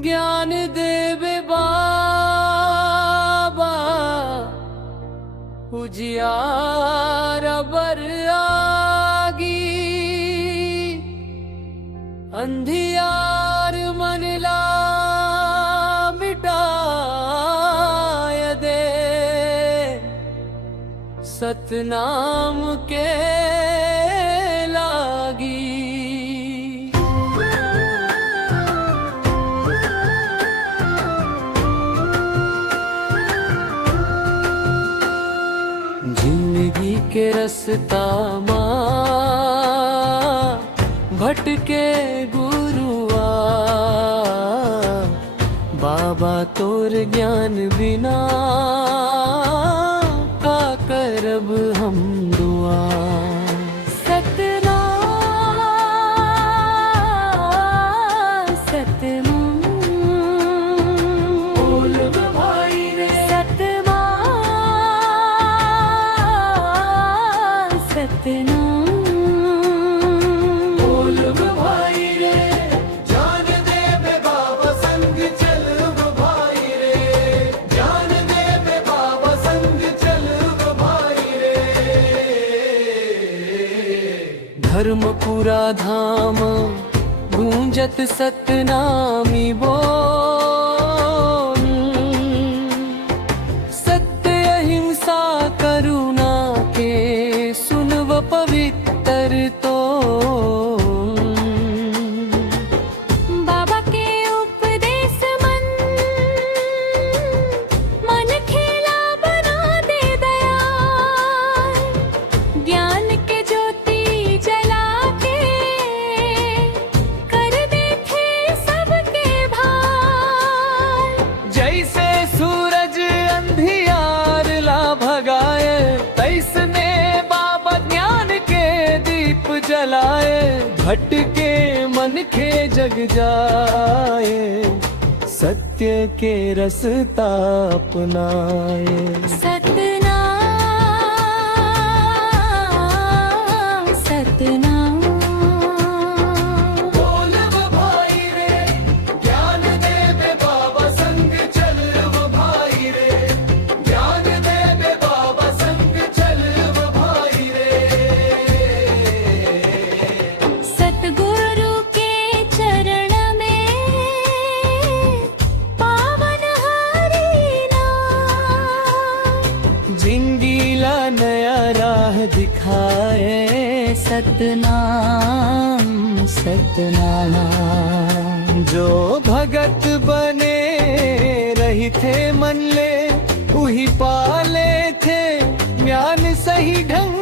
ज्ञान देवे बाबा उजियार बर आगी, अंधियार मनला मिटाय दे, सतनाम के लागी। जिंदगी के रास्ता माँ भटके गुरुआ, बाबा तोर ज्ञान बिना का करब हम दुआ। सतनाम सतनाम बोल भाई रे, सतनाम सतनाम बोल भाई रे, जान दे बे बाबा संग चल भाई रे, जान दे बे बाबा संग चल भाई रे। धर्मपुरा धाम गूंजत सतनामी बोल, सत्य अहिंसा करुणा के सुनव पवित्र तो। बाबा के उपदेश मन खेला बना दे दयाल, ज्ञान के ज्योति जला के कर देखे सबके भाल। जैसे सूरज अंधियार ला भगाए, तैसने बाबा ज्ञान के दीप जलाए, भटके मन के जग जाए, सत्य के रास्ता अपनाए। सतनाम सतनाम बोल भाई रे, ज्ञान दे बे बाबा संग चल भाई रे, ज्ञान दे बे बाबा संग चल भाई रे। सतगुरु के चरण में पावन हरि नाम, जिंदगीला नया राह दिखाए, सतनाम सतनाम जो भगत बने रही थे मन ले, वही पाले थे ज्ञान सही ढंग